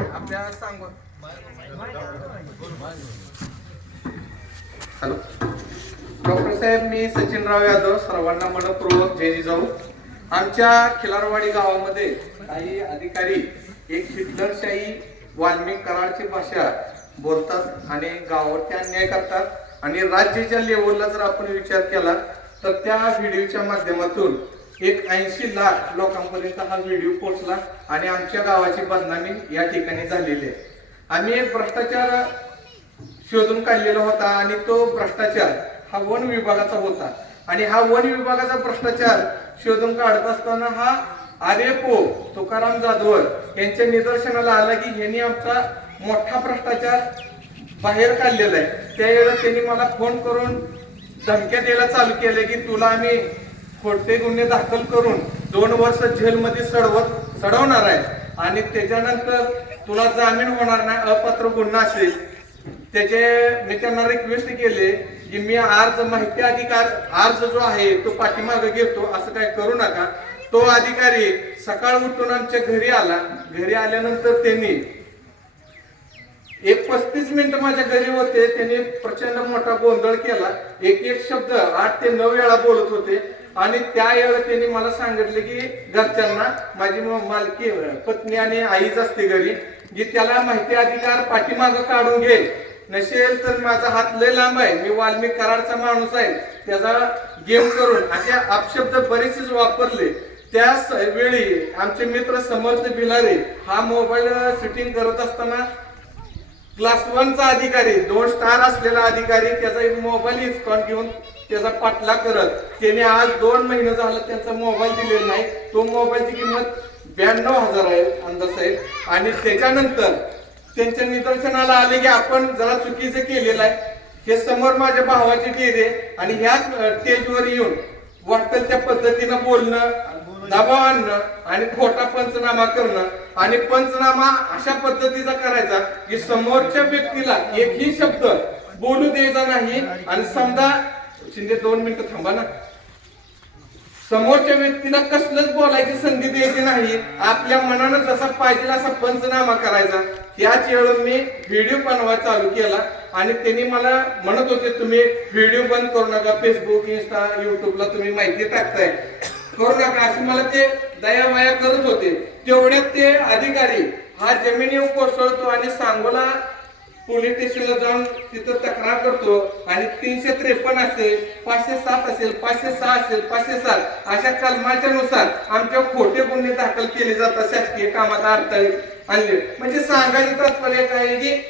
आपल्या सांग. Hello. Doctor साहेब मी सचिनराव यादव सर्वांना मनपूर्वक जय जिजाऊ. आमच्या खिलारवाडी गावामध्ये काही अधिकारी एक हिटलरशाही वाल्मिक कराडची भाषा बोलतात आणि गावावरती अन्याय करतात. आणि राज्याच्या लेवलला जर आपण विचार केला तर त्या व्हिडिओच्या माध्यमातून एक ऐंशी लाख लोकांपर्यंत हा व्हिडिओ पोहोचला आणि आमच्या गावाची बदनामी या ठिकाणी झालेली आहे. आम्ही एक भ्रष्टाचार शोधून काढलेला होता आणि तो भ्रष्टाचार हा वन विभागाचा होता. आणि हा वन विभागाचा भ्रष्टाचार शोधून काढत असताना हा आर्यपो तुकाराम जाधवर यांच्या निदर्शनाला आला की यांनी आमचा मोठा भ्रष्टाचार बाहेर काढलेला आहे. त्यावेळेला त्यांनी मला फोन करून धमक्या द्यायला चालू केले की तुला आम्ही खोटे गुन्हे दाखल करून दोन वर्ष जेलमध्ये सडवत सडवणार आहे. आणि त्याच्यानंतर तुला जामीन होणार नाही अपात्र गुन्हा असेल. त्याचे मी त्यांना रिक्वेस्ट केले की मी अर्ज माहिती अधिकार अर्ज जो आहे तो पाठीमागे घेतो असं काय करू नका. तो अधिकारी सकाळ उठून आमच्या घरी आला. घरी आल्यानंतर त्यांनी एक पस्तीस मिनिट माझ्या घरी होते त्यांनी प्रचंड मोठा गोंधळ केला. एक एक शब्द आठ ते नऊ वेळा बोलत होते. आणि त्यावेळेला त्यांनी मला सांगितले की घरच्यांना माझी म- मालकी पत्नी आणि आईच असते घरी की त्याला माहिती अधिकार पाठीमागं काढून घेईल नसेल तर माझा हात लय लांब आहे मी वाल्मिक कराडचा माणूस आहे. त्याचा गेम करून असे अपशब्द बरेचसेच वापरले. त्याच वेळी आमचे मित्र समर्थ बिलारे हा मोबाईल शूटिंग करत असताना क्लास वनचा अधिकारी दोन स्टार असलेला अधिकारी त्याचा एक मोबाईल इस्कॉन घेऊन त्याचा पाठला करत त्याने आज दोन महिने झालं त्यांचा मोबाईल दिलेला नाही. तो मोबाईलची किंमत ब्याण्णव हजार आहे अंदाज साहेब आणि त्याच्यानंतर त्यांच्या निदर्शनाला आले की आपण जरा चुकीचं केलेलं आहे. हे समोर माझ्या भावाची डेरे आणि ह्याच स्टेजवर येऊन वाटतं त्या पद्धतीनं बोलणं. दबाव आणणं आणि खोटा पंचनामा करणं आणि पंचनामा अशा पद्धतीचा करायचा की समोरच्या व्यक्तीला एकही शब्द बोलू द्यायचा नाही. आणि समजा शिंदे दोन मिनिटं थांबा ना. समोरच्या व्यक्तीला कसलंच बोलायची संधी द्यायची नाही. आपल्या मनानं जसा पाहिजे असा पंचनामा करायचा. त्याच वेळेला मी व्हिडिओ बनवा चालू केला आणि त्यांनी मला म्हणत होते तुम्ही व्हिडिओ बंद करू नका. फेसबुक इंस्टा युट्यूबला तुम्ही माहिती टाकताय. करू नका असे मला ते दयामाया करत होते. तेवढ्यात ते अधिकारी हा जमिनीवर कोसळतो आणि सांगोला पोलीस स्टेशनला जाऊन तिथं तक्रार करतो. आणि तीनशे त्रेपन्न असेल पाचशे सात असेल पाचशे सहा असेल पाचशे सात अशा कलमाच्या नुसार आमच्या खोटे गुन्हे दाखल केले जातात शासकीय कामात अडथळे आणले. म्हणजे सांगायचं तात्पर्य काय आहे की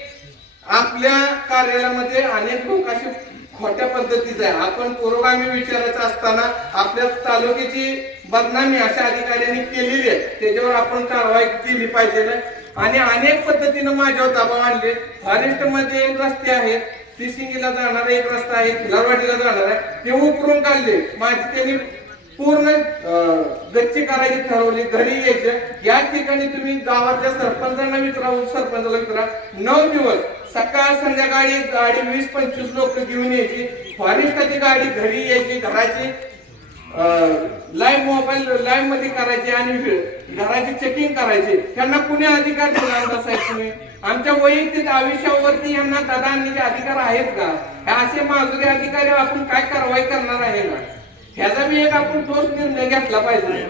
आपल्या कार्यालयामध्ये अनेक लोक असे खोट्या पद्धतीचा आहे. आपण पुरोगामी विचारायचं असताना आपल्या तालुक्याची बदनामी अशा अधिकाऱ्यांनी केलेली आहे. त्याच्यावर आपण कारवाई केली पाहिजे. आणि अनेक पद्धतीनं माझ्यावर ताबा आणले. फॉरेस्टमध्ये एक रस्ते आहेत तिसिंगीला जाणारा एक रस्ता आहे. खिलारवाडीला जाणार आहे. ते उकरून काढले. माझी त्यांनी पूर्ण गच्ची करायची ठरवली. घरी यायचं. या ठिकाणी तुम्ही गावातल्या सरपंचांना विचारा सरपंचाला विचारा. नऊ दिवस सकाळ संध्याकाळी गाडी वीस पंचवीस लोक घेऊन यायची. फॉरेस्टाची गाडी घरी यायची घराची. लाईव्ह मोबाईल लाईव्हमध्ये करायची आणि घराची चेकिंग करायची. त्यांना कुणी अधिकार देणार होता तुम्ही? आमच्या वैयक्तिक आयुष्यावरती यांना दादांनी अधिकार आहेत का? हे असे माजुरी अधिकारी आपण काय कारवाई करणार आहे ना ह्याचा मी एक आपण ठोस निर्णय घेतला पाहिजे.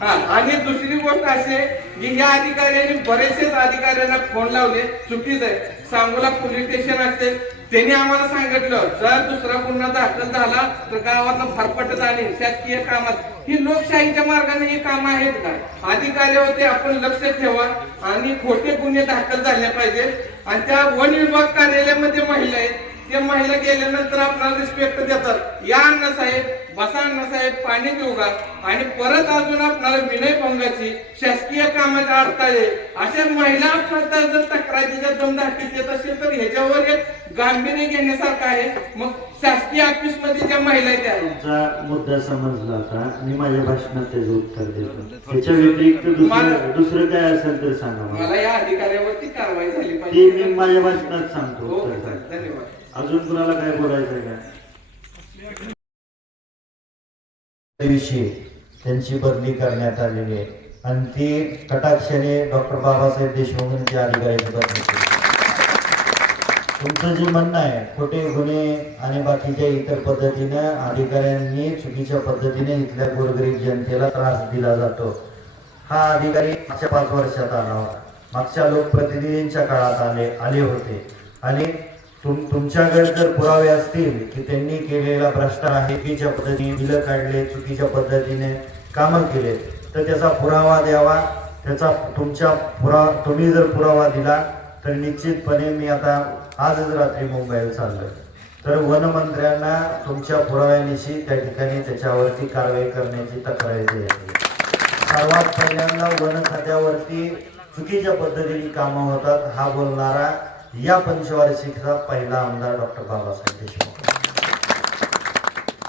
हा आणि दुसरी गोष्ट अशी आहे की या अधिकाऱ्यांनी बरेचसेच अधिकाऱ्यांना फोन लावले. चुकीच आहे. सांगोला पोलीस स्टेशन असते. त्यांनी आम्हाला सांगितलं जर दुसरा गुन्हा दाखल झाला तर गावातनं फरफट जाणे शासकीय कामात. ही लोकशाहीच्या मार्गाने ही काम आहेत का? अधिकारी होते आपण लक्ष ठेवा. आणि खोटे गुन्हे दाखल झाले पाहिजे. आणि त्या वन विभाग कार्यालय ते महिला गेल्यानंतर आपल्याला रिस्पेक्ट देतात. या अण्णा साहेब बसा अण्णा साहेब पाणी देऊ का आणि परत अजून आपल्याला विनय भंगाची शासकीय कामाचे अडथळे. अशा महिला आपल्याला जर तक्रारीच्या दमदाटी देत असेल तर ह्याच्यावर एक गांभीर्य घेण्यासारखं आहे. मग शासकीय ऑफिसमध्ये ज्या महिला त्या. तुमचा मुद्दा समजला होता मी माझ्या भाषणात त्याचं उत्तर देतो. त्याच्या व्यतिरिक्त दुसरं दुसरं काय असेल तर सांगा मला मला या अधिकाऱ्यावरती कारवाई झाली ते मी पाहिजे माझ्या भाषणात सांगतो हो उत्तर साहेब, सांगतो. धन्यवाद. अजून कुणाला काय बोलायचं काय विषयी त्यांची बदली करण्यात आलेली आहे. आणि ती कटाक्षाने डॉक्टर बाबासाहेब देशमुखांचे अधिकारी सुद्धा तुमचं जे म्हणणं आहे खोटे गुन्हे आणि बाकीच्या इतर पद्धतीनं अधिकाऱ्यांनी चुकीच्या पद्धतीने इथल्या गोरगरीब जनतेला त्रास दिला जातो. हा अधिकारी मागच्या पाच वर्षात आला होता. मागच्या लोकप्रतिनिधींच्या काळात आले आले होते. आणि तुम तुमच्याकडे जर पुरावे असतील की त्यांनी केलेला भ्रष्टाचार आहे चुकीच्या पद्धतीने बिलं काढले चुकीच्या पद्धतीने कामं केले तर त्याचा पुरावा द्यावा. त्याचा तुमच्या पुरा तुम्ही जर पुरावा दिला तर निश्चितपणे मी आता आजच रात्री मुंबईला चाललो तर वनमंत्र्यांना तुमच्या पुराव्यानिशी त्या ठिकाणी त्याच्यावरती कारवाई करण्याची तक्रारी आहे सर्वात पहिल्यांदा वन खात्यावरती चुकीच्या पद्धतीने कामं होतात हा बोलणारा या पंचवार्षिकचा पहिला आमदार डॉक्टर बाबासाहेब देशमुख.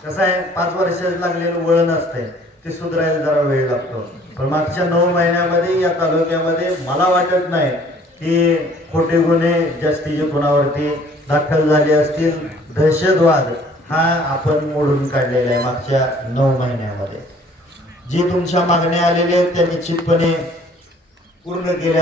कसं आहे पाच वर्षात लागलेलं वळण असतंय ते सुधारायला जरा वेळ लागतो. पण मागच्या नऊ महिन्यामध्ये या तालुक्यामध्ये मला वाटत नाही की खोटे गुन्हे जास्तीचे कुणावरती दाखल झाले असतील. दहशतवाद हा आपण मोडून काढलेला आहे मागच्या नऊ महिन्यामध्ये. जी तुमच्या मागण्या आलेल्या आहेत त्या निश्चितपणे पूर्ण केल्या